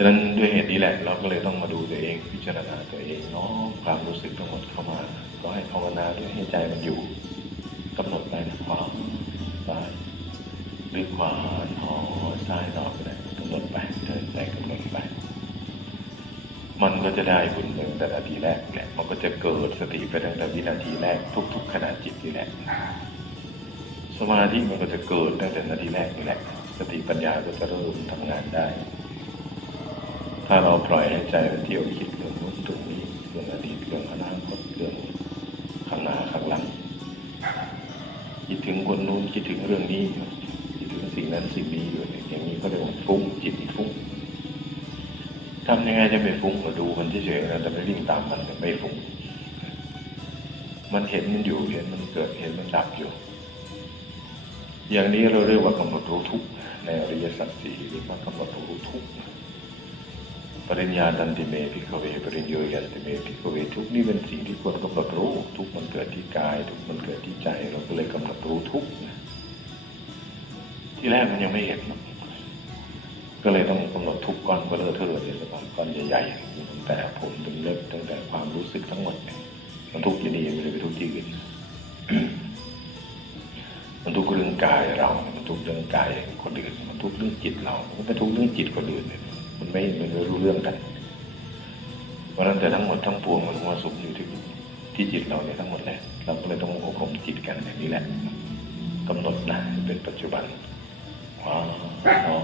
ฉะนั้นด้วยเหตุนี้แหละ เราก็เลยต้องมาดูตัวเอง พิจารณาตัวเองน้อมความรู้สึกทั้งหมดเข้ามา ก็ให้ภาวนาด้วยให้ใจมันอยู่กำหนดไปนะขวาซ้ายหรือขวาหอซ้ายต่อก็ได้กำหนดไปเดินไปกำหนดไป มันก็จะได้บุญตั้งแต่นาทีแรกแหละมันก็จะเกิดสติไปตั้งแต่วินาทีแรก ทุก ๆขณะจิตนี่แหละสมาธิมันก็จะเกิดตั้งแต่นาทีแรกนี่แหละ สติปัญญาก็จะเริ่มทำงานได้ ถ้าเราปล่อยให้ใจมันเที่ยวคิดเรื่องนู้นตรงนี้เรื่องอดีตเรื่องอนาคตเรื่องข้างหน้าข้างหลังคิดถึงคนนู้นคิดถึงเรื่องนี้คิดถึงสิ่งนั้นสิ่งนี้อยู่อย่างนี้ก็เรียกว่าฟุ้งจิตฟุ้งทำยังไงจะไม่ฟุ้งมาดูมันเฉยๆนะแต่ไม่วิ่งตามมันไม่ฟุ้งมันเห็นมันอยู่เห็นมันเกิดเห็นมันดับอยู่ อย่างนี้เราเรียกว่ากำหนดรู้ทุกในอริยสัจสี่เรียกว่ากำหนดรู้ทุกข์ ปริญญาดันติเมพิกเวปริญโยยันติเมพิกเวทุกนี่เป็นสิ่งที่ควรกำหนดรู้ทุกมันเกิดที่กาย ทุกมันเกิดที่ใจ เราก็เลยกำหนดรู้ทุกข์ที่แรกมันยังไม่เห็นก็เลยต้องกำหนดทุกก้อนก็เลอะเทอะเลยสก้อนก้อนใหญ่ๆตั้งแต่ผมถึงเล็บตั้งแต่ความรู้สึกทั้งหมดมันทุกข์ที่นี่ไม่ได้ไปทุกที่อื่นมันทุกเรื่องกายเรา มันทุกเรื่องกายคนอื่นมันทุกเรื่องจิตเรา มันไม่ทุกเรื่องจิตคนอื่นเนี่ย มันไม่มันไม่รู้เรื่องกัน เพราะนั้นแต่ทั้งหมดทั้งปวงมันมาสุมอยู่ที่ที่จิตเราเนี่ยทั้งหมดแหละเราก็เลยต้องอบรมจิตกันอย่างนี้แหละกำหนดนะเป็นปัจจุบันขวาหนอ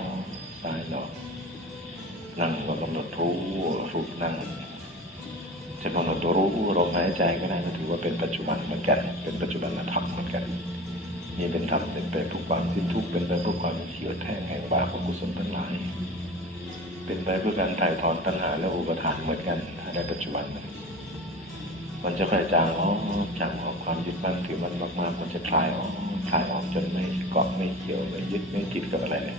ซ้ายหนอนั่งก็กำหนดรู้รู้นั่งจะกำหนดตัวรู้ลมหายใจก็ได้ก็ถือว่าเป็นปัจจุบันเหมือนกัน เป็นปัจจุบันธรรมเหมือนกันนี่เป็นธรรมเป็นไปทุกความสิ้นทุกเป็นไปเพื่อความเฉียดแทงแห่งบาปของกุศลทั้งหลาย เป็นไปเพื่อการถ่ายถอนตัณหาและอุปทานเหมือนกันถ้าในปัจจุบัน มันจะค่อยจางอ๋อจางออกความยึดมั่นถือมันมากๆมันจะคลายออกคลายออกจนไม่เกาะไม่เกี่ยวไม่ยึดไม่ติดกับอะไรเลย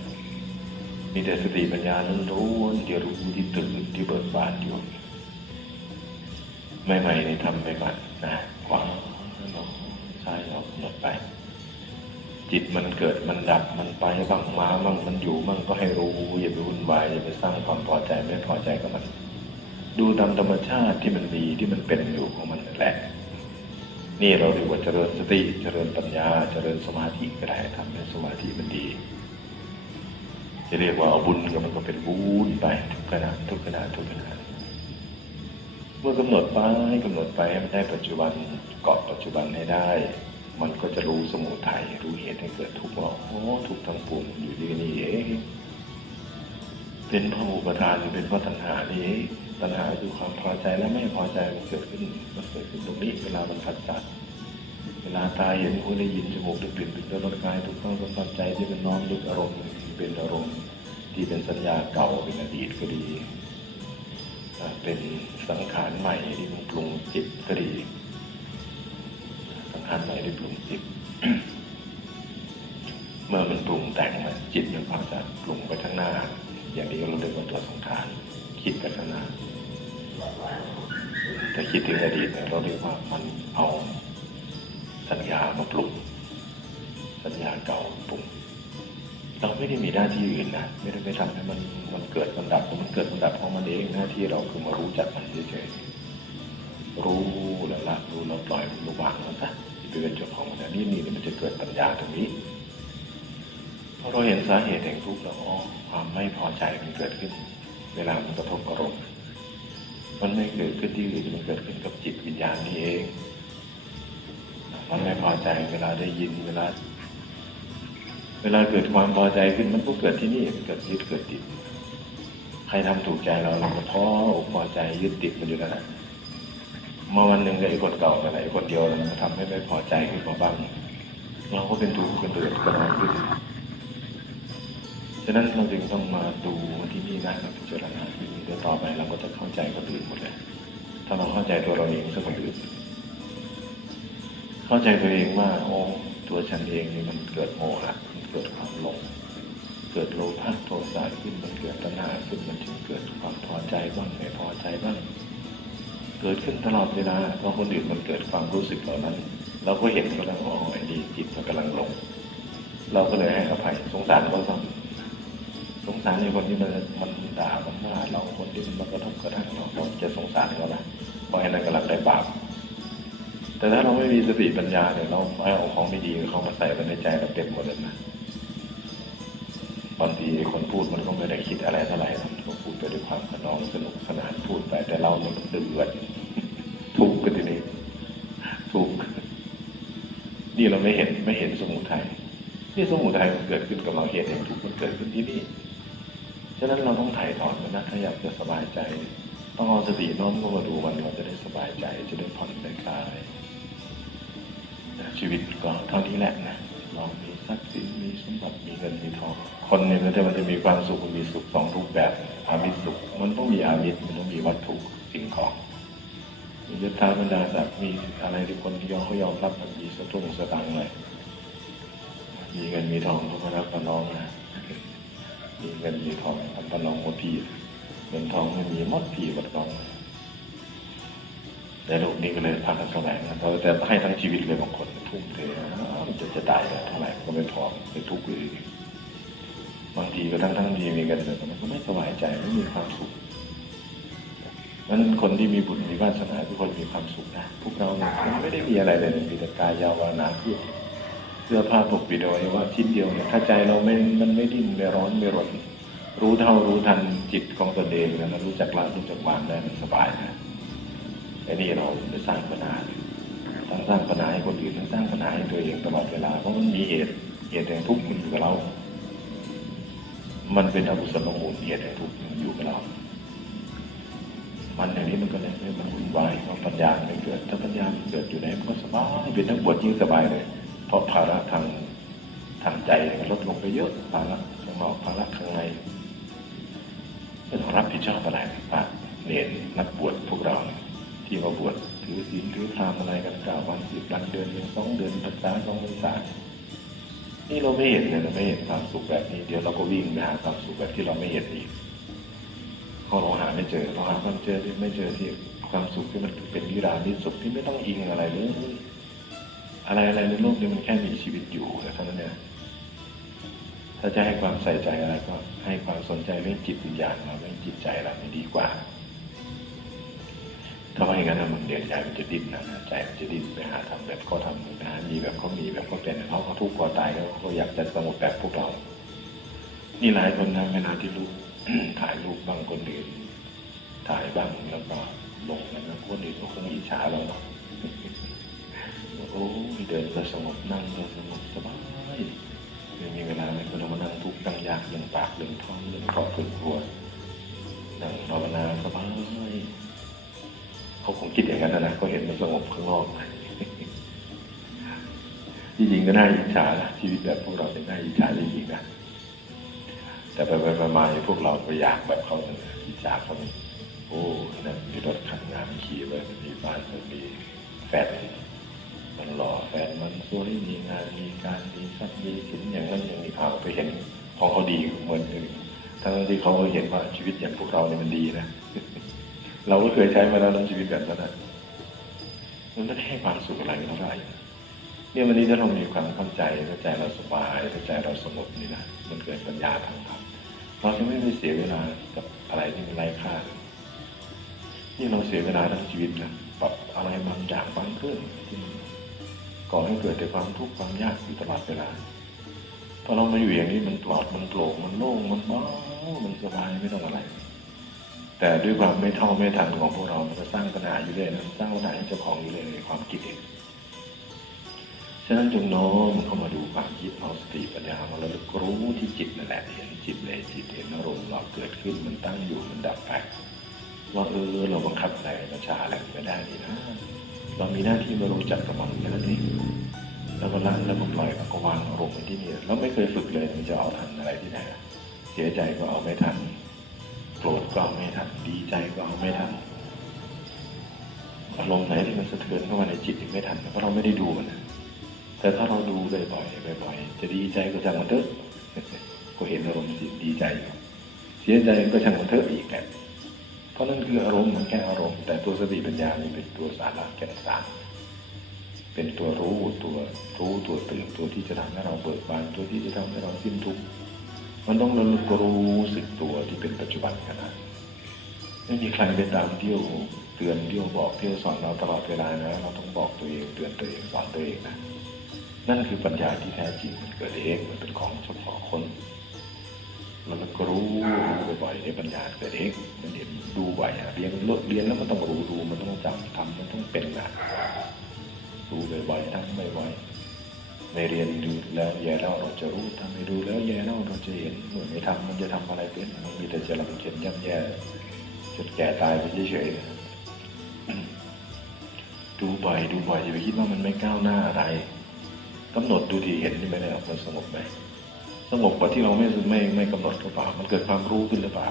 มีแต่สติปัญญาล้วนๆที่รู้ที่ตื่นที่เบิกบานอยู่ใหม่ๆนี่ทำไปก่อนนะขวาหนอซ้ายหนอหนดไป จิตมันเกิดมันดับมันไปบ้างมาบ้างมันอยู่บ้างก็ให้รู้อย่าไปวุ่นวายอย่าไปสร้างความพอใจไม่พอใจกับมัน ดูตามธรรมชาติที่มันมีที่มันเป็นอยู่ของมันนั่นแหละ นี่เราเรียกว่าเจริญสติเจริญปัญญา เจริญสมาธิก็ได้ทำให้สมาธิมันดี จะเรียกว่าเอาบุญก็มันก็เป็นบุญไปทุกขณะทุกขณะทุกขณะเมื่อกำหนดไปกำหนดไปให้มันได้ปัจจุบันเกาะปัจจุบันให้ได้ มันก็จะรู้สมุทัยรู้เหตุให้เกิดทุกข์ว่าโอ้ทุกข์ทั้งปวงอยู่ที่นี่เองเป็นพระอุปทานเป็นพระตัณหานี่เองตัณหาคือความพอใจและไม่พอใจมันเกิดขึ้นมันเกิดขึ้นตรงนี้เวลามันขัดจัดเวลาตาเห็นหูได้ยินจมูกได้กลิ่นเป็นรสกายทุกข้างสัมผัสใจที่เป็นน้อมลึกอารมณ์เป็นอารมณ์ที่เป็นสัญญาเก่าเป็นอดีตก็ดีเป็นสังขารใหม่ที่มันปรุงจิตก็ดี สังขารใหม่ที่ปรุงจิต เมื่อมันปรุงแต่งมาจิตมันก็จะปรุงไปข้างหน้า อย่างนี้เราเรียกว่าตัวสังขารคิดไปข้างหน้าแต่คิดถึงอดีตเนี่ยเราเรียกว่ามันเอาสัญญามาปรุงสัญญาเก่าปรุงเราไม่ได้มีหน้าที่อื่นนะไม่ได้ไปทำให้มันมันเกิดมันดับมันเกิดมันดับของมันเองหน้าที่เราคือมารู้จักมันเฉยๆรู้แล้วละรู้แล้วปล่อยมันวางมันซะ ที่เป็นเจ้าของมันนะนี่นี่มันจะเกิดปัญญาตรงนี้พอเราเห็นสาเหตุแห่งทุกข์แล้วอ๋อความไม่พอใจมันเกิดขึ้น เวลามันกระทบอารมณ์มันไม่เกิดขึ้นที่อื่นมันเกิดขึ้นกับจิตวิญญาณนี่เอง มันไม่พอใจเวลาได้ยินเวลา เวลาเกิดความพอใจขึ้นมันก็เกิดที่นี่เกิดยึดเกิดติด ใครทำถูกใจเราเราก็ท้ออกพอใจยึดติดมันอยู่นั่นะ มาวันหนึ่งกับไอ้คนเก่ากับไอ้คนเดียวมันทำให้ไม่พอใจขึ้นมาบ้างเราก็เป็นทุกข์เป็นเดือดกระนองขึ้นฉะนั้นเราจึงต้องมาดูที่นี่นะมาพิจารณาที่นี่เดี๋ยวต่อไปเราก็จะเข้าใจคนอื่นหมดเลยถ้าเราเข้าใจตัวเราเองสักคนอื่นเข้าใจตัวเองว่าโอ้ตัวฉันเองนี่มันเกิดโมหะมันเกิดความหลงเกิดโลภะโทสะขึ้นมันเกิดตัณหาขึ้นมันจึงเกิดความพอใจบ้างไม่พอใจบ้าง เกิดขึ้นตลอดเวลาเพราะคนอื่นมันเกิดความรู้สึกเหล่านั้น เราก็เห็นก็แล้วอ๋อไอ้นี่จิตมันกำลังลง เราก็เลยให้อภัยสงสารเขาซ้ำสงสารในคนที่มันมันด่ามันว่าเราคนที่มันกระทบกระทั่งเราเราจะสงสารเขานะเพราะไอ้นั่นกำลังได้บาปแต่ถ้าเราไม่มีสติปัญญาเนี่ยเราเอาของไม่ดีเขามาใส่ไว้ในใจเราเต็มหมดเลยนะบางทีคนพูดมันก็ไม่ได้คิดอะไรเท่าไหร่ พูดไปด้วยความขนองสนุกสนานพูดไปแต่เราเนี่ยมันเดือดทุกข์กันทีนี้ทุกข์นี่เราไม่เห็นไม่เห็นสมุทัยที่สมุทัยมันเกิดขึ้นกับเราเหตุแห่งทุกข์มันเกิดขึ้นที่นี่ฉะนั้นเราต้องถ่ายถอนมันนะถ้าอยากจะสบายใจ ต้องเอาสติน้อมเข้ามาดูมันเราจะได้สบายใจจะได้ผ่อนได้คลายชีวิตก็เท่านี้แหละนะเรามีทรัพย์สินมีสมบัติมีเงินมีทองคนเนี่ยมันจะมันจะมีความสุขมีส มันต้องมีอามิสมันต้องมีวัตถุสิ่งของมียศถาบรรดาศักดิ์มีอะไรที่คนที่ยอมเขายอมรับมันมีสตุ้งสตังเลยมีเงินมีทองเขาก็รับกันน้องนะมีเงินมีทองทำประนองหมดพี่เงินทองไม่มีมดพี่หมดน้องแต่โลกนี้ก็เลยพากันแสวงนะเพราะแต่ให้ทั้งชีวิตเลยบางคนทุ่มเทมันจะจะตายแบบเท่าไหร่ก็ไม่พอไปทุกข์เลยบางทีก็ทั้งทั้งทีมีเงินแต่มันก็ไม่สบายใจไม่มีความสุข นั้นคนที่มีบุญมีวาสนาทุกคนมีความสุขนะพวกเราไม่ได้มีอะไรเลยมีแต่กายยาวานาขึ้นเสื้อผ้าปกปิดเอาไว้ว่าชิ้นเดียวเนี่ยถ้าใจเราไม่มันไม่ดิ้นไม่ร้อนไม่รนรู้เท่ารู้ทันจิตของตนเองแล้วรู้จักละรู้จักวางได้มันสบายนะไอ้นี่เราไปสร้างปัญหาทั้งสร้างปัญหาให้คนอื่นทั้งสร้างปัญหาให้ตัวเองตลอดเวลาเพราะมันมีเหตุเหตุแห่งทุกข์มันอยู่กับเรา มันเป็นอกุศลมูลเหตุแห่งทุกข์อยู่กับเรา มันอย่างนี้มันก็เลยไม่มันวุ่นวายเพราะปัญญาไม่เกิด ถ้าปัญญาเกิดอยู่ไหนมันก็สบายเป็นนักบวชยิ่งสบายเลย เพราะภาระทางทางใจมันลดลงไปเยอะภาระข้างนอกภาระข้างในไม่ต้องรับผิดชอบอะไรพระเนรนักบวชพวกเราที่มาบวชถือศีลถือธรรมอะไรกันเก้าวันสิบวันเดือนหนึ่งสองเดือนภาษาสองภาษานี่เราไม่เห็นเลยเราไม่เห็นความสุขแบบนี้ เดี๋ยวเราก็วิ่งไปหาความสุขแบบที่เราไม่เห็นอีก พราะเราหาไม่เจอเราหาความเจอที่ไม่เจอที่ความสุขที่มันเป็นนิรันดร์สุขที่ไม่ต้องอิงอะไรเลยอะไรอะไรในโลกนี้มันแค่มีชีวิตอยู่แต่เท่านั้นเนี่ยถ้าจะให้ความใส่ใจอะไรก็ ให้ความสนใจเรื่องจิตวิญญาณเราเรื่องจิตใจเราไม่ดีกว่าถ้าไม่อย่างนั้นมันเดียนใจมันจะดิ้นนะใจมันจะดิ้นไปหาทำแบบเขาทำไปหามีแบบเขามีแบบเขาเป็นเขาเขาทุกข์เขาตายแล้วเขาอยากจะสงบแบบพวกเรา นี่หลายคนนะเวลาที่ลูก ถ่ายรูปบ้างคนอื่นถ่ายบ้างแล้วก็ลงนะคนอื่นก็คงอิจฉาเราเนาะโอ้ยเดินก็สงบนั่งก็สงบสบายไม่มีเวลาเลยคนเรามานั่งทุกข์ตั้งยากเรื่องปากเรื่องท้องเรื่องครอบเรื่องครัวนั่งภาวนาสบายเขาคงคิดอย่างนั้นนะเขาเห็นมันสงบข้างนอกจริงๆก็น่าอิจฉานะชีวิตแบบพวกเราเป็นน่าอิจฉาจริงๆนะ แต่ไปไปมาๆพวกเราไปอยากแบบเขาเนี่ยอิจฉาเขาเนี่ยโอ้นั่นมีรถคันงามขี่ไปมีบ้านมันมีแฟนมันหล่อแฟนมันสวยมีงานมีการมีทรัพย์มีสินอย่างนั้นอย่างนี้เอาไปเห็นของเขาดีเหมือนอื่นทั้งที่เขาเห็นว่าชีวิตอย่างพวกเราเนี่ยมันดีนะเราก็เคยใช้มาแล้วในชีวิตแบบนั้นนะมันไม่ได้ให้ความสุขอะไรเท่าไหร่เนี่ยวันนี้ถ้าเรามีความเข้าใจถ้าใจเราสบายถ้าใจเราสงบนี่นะมันเกิดปัญญาทางธรรม เราจะไม่ไปเสียเวลากับอะไรที่มันไร้ค่านี่เราเสียเวลาทั้งชีวิตนะปรับอะไรบางอย่างบางเรื่องที่มันก่อให้เกิดแต่ความทุกข์ความยากอยู่ตลอดเวลาพอเรามาอยู่อย่างนี้มันปลอดมันโปร่งมันโล่งมันเบามันสบายไม่ต้องอะไร แต่ด้วยความไม่เท่าไม่ทันของพวกเรา มันจะสร้างปัญหาอยู่เรื่อยนะสร้างปัญหาให้เจ้าของอยู่เรื่อยในความคิดเอง ฉะนั้นจงน้อมเข้ามาดูความคิดเอาสติปัญญามาแล้วรู้ที่จิตนั่นแหละเห็นจิตเลยจิตเห็นอารมณ์เราเกิดขึ้นมันตั้งอยู่มันดับไปว่าเออเราบังคับอะไรบัญชาอะไรไม่ได้นี่นะเรามีหน้าที่มารู้จักกับมันแค่นั้นเองแล้วก็ละแล้วก็ปล่อยมันก็วางอารมณ์ไว้ที่นี่แล้วไม่เคยฝึกเลยมันจะเอาทันอะไรที่ไหนเสียใจก็เอาไม่ทันโกรธก็เอาไม่ทันดีใจก็เอาไม่ทันอารมณ์ไหนที่มันสะเทือนเข้ามาในจิตอีกไม่ทันเพราะเราไม่ได้ดูมัน แต่ถ้าเราดูบ่อยๆบ่อยๆจะดีใจก็จังมันเถอะก็เห็นอารมณ์ดีใจเสียใจก็ช่างมันเถอะอีกแหละเพราะนั่นคืออารมณ์มันแค่อารมณ์แต่ตัวสติปัญญานี่เป็นตัวสาระแก่นสารเป็นตัวรู้ตัวรู้ตัวตื่นตัวที่จะทำให้เราเบิกบานตัวที่จะทำให้เราสิ้นทุกข์มันต้องระลึกรู้สึกตัวที่เป็นปัจจุบันขณะไม่มีใครไปตามเที่ยวเตือนเที่ยวบอกเที่ยวสอนเราตลอดเวลานะ เราต้องบอกตัวเองเตือนตัวเองสอนตัวเองนะ นั่นคือปัญญาที่แท้จริงมันเกิดเองมันเป็นของเฉพาะคนมันก็รู้รู้บ่อยๆในปัญญาเกิดเองมันเห็นดูบ่อยอะเรียนเลิกเรียนแล้วมันต้องรู้ดูมันต้องจำทำมันต้องเป็นนะดูบ่อยๆทำบ่อยๆไม่เรียนดูแล้วแย่แล้วเราจะรู้ทำไม่ดูแล้วแย่แล้วเราจะเห็นเมื่อไม่ทำมันจะทำอะไรเป็นมันมีแต่จะลำเค็ญย่ำแย่จนแก่ตายไปเฉยๆดูบ่อยดูบ่อยอย่าไปคิดว่ามันไม่ก้าวหน้าอะไร กำหนดดูทีเห็นที่ไหมเนี่ยมันสงบไหมสงบกว่าที่เราไม่ไม่ไม่กำหนดหรือเปล่า มันเกิดความรู้ขึ้นหรือเปล่า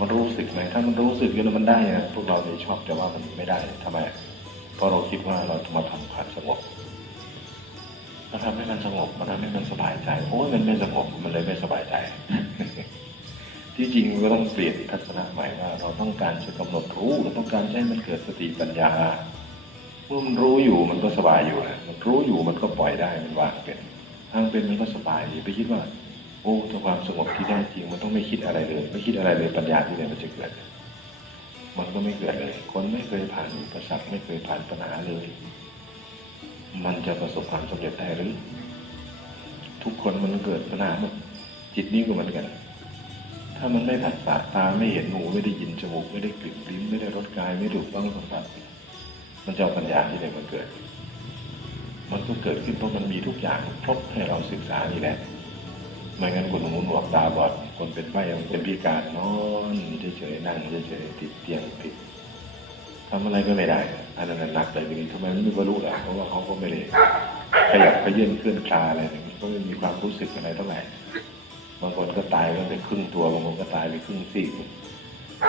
มันรู้สึกไหมถ้ามันรู้สึกแล้วมันได้อะพวกเราจะชอบแต่ว่ามันไม่ได้ทำไมเพราะเราคิดว่าเราจะมาทำความสงบมาทำให้มันสงบมาทำให้มันสบายใจโอ้ยมันไม่สงบมันเลยไม่สบายใจ ที่จริงก็ต้องเปลี่ยนทัศนะใหม่ว่า เราต้องการจะกำหนดรู้เราต้องการให้มันเกิดสติปัญญา เมื่อมันรู้อยู่มันก็สบายอยู่นะมันรู้อยู่มันก็ปล่อยได้มันวางเป็นทางเป็นมันก็สบายดีไปคิดว่า โอ้ถ้าความสงบที่แท้จริงมันต้องไม่คิดอะไรเลย ไม่คิดอะไรเลยปัญญาที่ไหนมันจะเกิด มันก็ไม่เกิดเลย คนไม่เคยผ่านอุปสรรคไม่เคยผ่านปัญหาเลย มันจะประสบความสำเร็จได้หรือ ทุกคนมันเกิดปัญหาหมดจิตนี้ก็เหมือนกัน ถ้ามันไม่ผัสสะตาไม่เห็นหูไม่ได้ยินจมูกไม่ได้กลิ่นลิ้นไม่ได้รสกายไม่ถูกต้องสัมผัส มันจะเอาปัญญาที่ไหนมาเกิด มันก็เกิดขึ้นเพราะมันมีทุกอย่างครบให้เราศึกษานี่แหละไม่งั้นคนหูหนวกตาบอด คนเป็นใบ้มันเป็นพิการนอนเฉยๆนั่งเฉยๆติดเตียงผิดทำอะไรก็ไม่ได้ อันนั้นหนักเลยทีนี้ทำไมไม่บรรลุล่ะเพราะว่าเขาก็ไม่ได้ขยับขยื่นเคลื่อนคลาอะไรเนี่ยมันก็ไม่มีความรู้สึกอะไรเท่าไหร่บางคนก็ตายไปตั้งแต่ครึ่งตัวบางคนก็ตายไปครึ่งซีก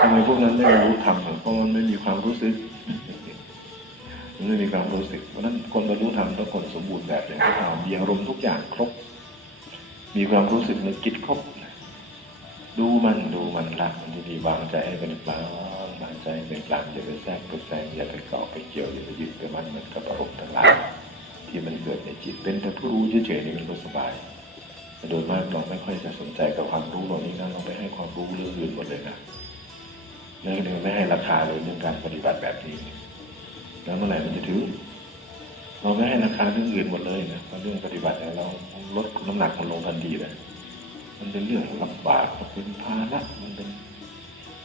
ทำไมพวกนั้นไม่บรรลุธรรมเพราะมันไม่มีความรู้สึก ไม่มีความรู้สึกเพราะนั้นคนบรรลุธรรมต้องคนสมบูรณ์แบบอย่างที่เรามีอารมณ์ทุกอย่างครบ มีความรู้สึกนึกคิดครบ ดูมันดูมันรักมันดีๆวางใจให้เป็นกลางวางใจให้เป็นกลางอย่าไปแทรกไปแซงอย่าไปเกาะไปเกี่ยวอย่าไปยึดไปมันเหมือนกับอารมณ์ทั้งหลายที่มันเกิดในจิตเป็นแต่ผู้รู้เฉยๆนี่มันก็สบายแต่โดยมากเราไม่ค่อยจะสนใจกับความรู้เหล่านี้นะเราไปให้ความรู้เรื่องอื่นหมดเลยนะเรื่องนี้ไม่ให้ราคาเลยเรื่องการปฏิบัติแบบนี้ แล้วเมื่อไหร่มันจะถึงเราไม่ให้ราคาเรื่องอื่นหมดเลยนะเรื่องปฏิบัติเนี่ยเราลดน้ำหนักมันลงทันทีเลยมันเป็นเรื่องลำบากมันเป็นภาระมันเป็น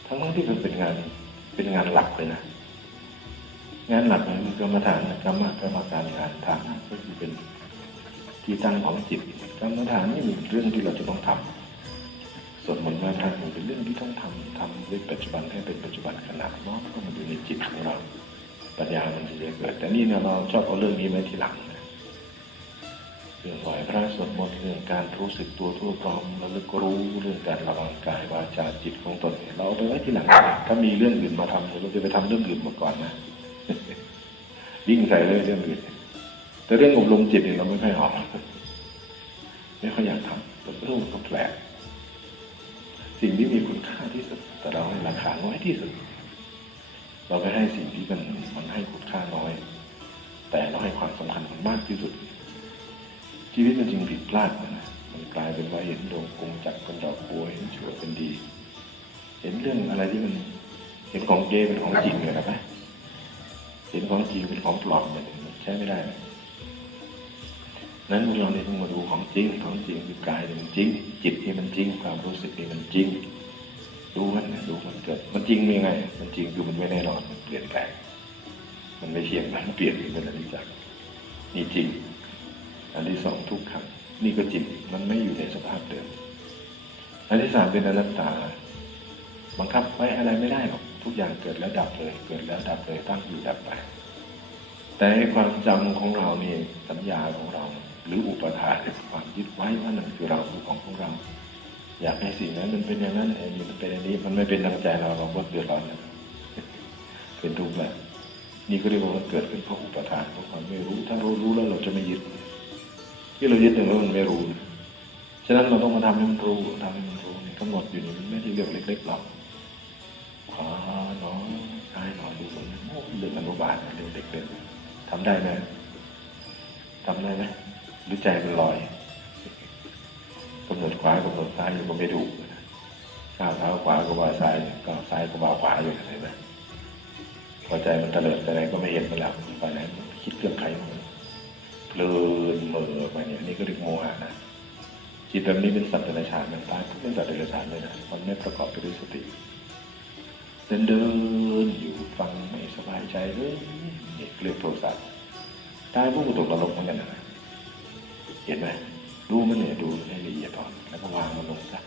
ทั้งๆที่มันเป็นงานเป็นงานหลักเลยนะงานหลักเนี่ยมันกรรมฐานกรรมกรรมการงานฐานก็คือเป็นที่ตั้งของจิตกรรมฐานนี่เป็นเรื่องที่เราจะต้องทำส่วนมนต์ว่าทางเป็นเรื่องที่ต้องทำทำด้วยปัจจุบันให้เป็นปัจจุบันขณะน้อมเข้ามาอยู่ในจิตของเรา ปัญญามันจะเกิด แต่นี่เนี่ยเราชอบเอาเรื่องนี้ไว้ทีหลังเรื่องไหวพระสวดมนต์เรื่องการรู้สึกตัวทั่วพร้อมระลึกรู้เรื่องการระวังกายวาจาจิตของตนเราเอาไปไว้ทีหลัง ถ้ามีเรื่องอื่นมาทำเราจะไปทำเรื่องอื่นมาก่อนนะวิ่งใส่เลยเรื่องอื่นแต่เรื่องอบรมจิตเนี่ยเราไม่ค่อยออกไม่ค่อยอยากทำแต่เรื่องก็แปลกสิ่งที่มีคุณค่าที่สุด แต่เราให้ราคาน้อยที่สุด เราไปให้สิ่งที่มันมันให้คุณค่าน้อย แต่เราให้ความสำคัญมันมากที่สุด ชีวิตมันจึงผิดพลาดนะมันกลายเป็นว่าเห็นดวงกงจักเป็นดอกบัวเห็นชั่วเป็นดี เห็นเรื่องอะไรที่มัน เห็นของเกเป็นของจริงเลยนะเห็นของจริงเป็นของปลอมเนี่ยใช้ไม่ได้นั้นพวกเราเนี่ยต้องมาดูของจริงของจริงคือกายมันจริง จิตนี่มันจริง ความรู้สึกนี่มันจริง ดูมันนะดูมันเกิด มันจริงยังไง มันจริงคือมันไม่แน่นอน มันเปลี่ยนแปลง มันไม่เที่ยงมันเปลี่ยนเป็นอนิจจ์นี่จริง อันที่สองทุกขังนี่ก็จริง มันไม่อยู่ในสภาพเดิม อันที่สามเป็นอนัตตา บังคับไว้อะไรไม่ได้หรอก ทุกอย่างเกิดแล้วดับเลย เกิดแล้วดับเลย ตั้งอยู่ดับไป แต่ความจำของเราเนี่ยสัญญาของเรา หรืออุปทานความยึดไว้ว่านั่นคือเราคือของของเรา อยากให้สิ่งนั้นมันเป็นอย่างนั้นไอ้นี่มันเป็นอันนี้ มันไม่เป็นดังใจเราเราก็เดือดร้อนนะเป็นทุกข์แหละนี่ก็เรียกว่ามันเกิดขึ้นเพราะอุปทานเพราะความไม่รู้ ถ้าเรารู้แล้วเราจะไม่ยึดที่เรายึดเนี่ยเพรามันไม่รู้ฉะนั้นเราต้องมาทำให้มันรู้ทำให้มันรู้กำหนดอยู่นี่มันไม่ใช่เรื่องเล็กๆหรอกขวาหนอซ้ายหนอดูมันโอ้เรื่องอนุบาลเรื่องเด็กเล่นทำได้ไหมทำได้ไหมหรือใจมันลอย กำหนดขวากำหนดซ้ายอยู่ก็ไม่ถูกก้าวเท้าขวาก็ว่าซ้ายก้าวซ้ายก็ว่าขวาอยู่เห็นไหมพอใจมันเตลิดอะไรก็ไม่เห็นมันแล้วตอนนั้นคิดเรื่องใครมันเพลินเหม่อไปเนี่ยนี่ก็เรียกโมหะนะจิตแบบนี้เป็นสัตว์เดรัจฉานมันตายเป็นสัตว์เดรัจฉานเลยนะมันไม่ประกอบไปด้วยสติเดินเดินอยู่ฟังไม่สบายใจเลยนี่เรียกโทสะตายพวกกูตกนรกเหมือนกันนะเห็นไหม รู้มันเนี่ยดูให้ละเอียดก่อนแล้วก็วางมันลงซะ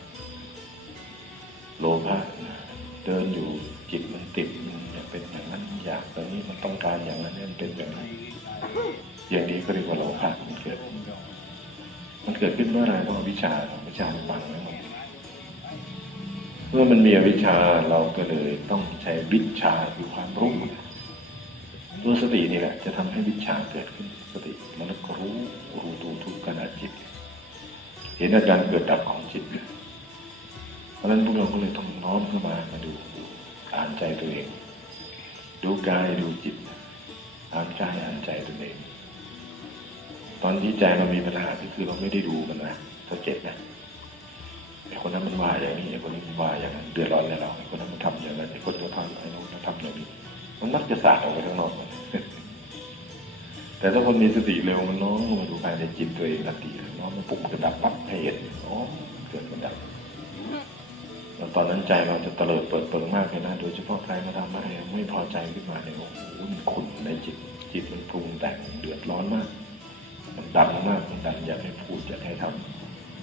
โลภะนะเดินอยู่จิตมันติดมันอยากเป็นอย่างนั้นอยากตอนนี้มันต้องการอย่างนั้นเนี่ยมันเป็นอย่างนั้นอย่างนี้ก็เรียกว่าโลภะมันเกิด มันเกิดขึ้นเมื่อไหรเพราะวิชาวิชามันบังไว้หมดเมื่อมันมีวิชาเราก็เลยต้องใช้วิชาคือความรู้ตัวสตินี่แหละจะทำให้วิชาเกิดขึ้นสติแล้วก็รู้รู้ตัวทุกขณะจิต เห็นอาการเกิดดับของจิต เพราะฉะนั้นพวกเราก็เลยต้องน้อมเข้ามามาดูอ่านใจตัวเอง ดูกายดูจิตอ่านกายอ่านใจตัวเอง ตอนที่ใจเรามีปัญหาก็คือเราไม่ได้ดูมันนะสังเกตนะไอ้คนนั้นมันว่าอย่างนี้ไอ้คนนี้มันว่าอย่างนั้นเดือดร้อนเลยเราไอ้คนนั้นมันทำอย่างนั้นไอ้คนนี้ทำไอ้นู้นทำอย่างนี้มันมักจะสาดออกไปข้างนอก แต่ถ้าคนมีสติเร็วมันน้อมมาดูภายในจิตตัวเองทันทีน้อมมาปลุกกระดับปั๊บให้เห็นอ๋อเกิดกระดับแล้วตอนนั้นใจเราจะเตลิดเปิดเปิงมากเลยนะโดยเฉพาะใครมาทำให้ไม่พอใจขึ้นมาเนี่ยโอ้โหมันขุ่นในจิตจิตมันปรุงแต่งเดือดร้อนมาก มันดันมากมันดันอยากให้พูดอยากให้ท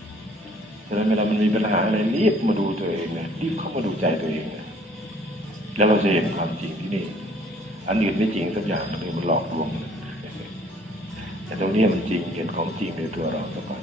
ำฉะนั้นเวลามันมีปัญหาอะไรรีบมาดูตัวเองเนะรีบเข้ามาดูใจตัวเองเนะแล้วเราจะเห็นความจริงที่นี่ อันอื่นไม่จริงสักอย่างเลยมันหลอกลวงนะ แต่ตรงนี้มันจริงเห็นของจริงในตัวเราสักก่อน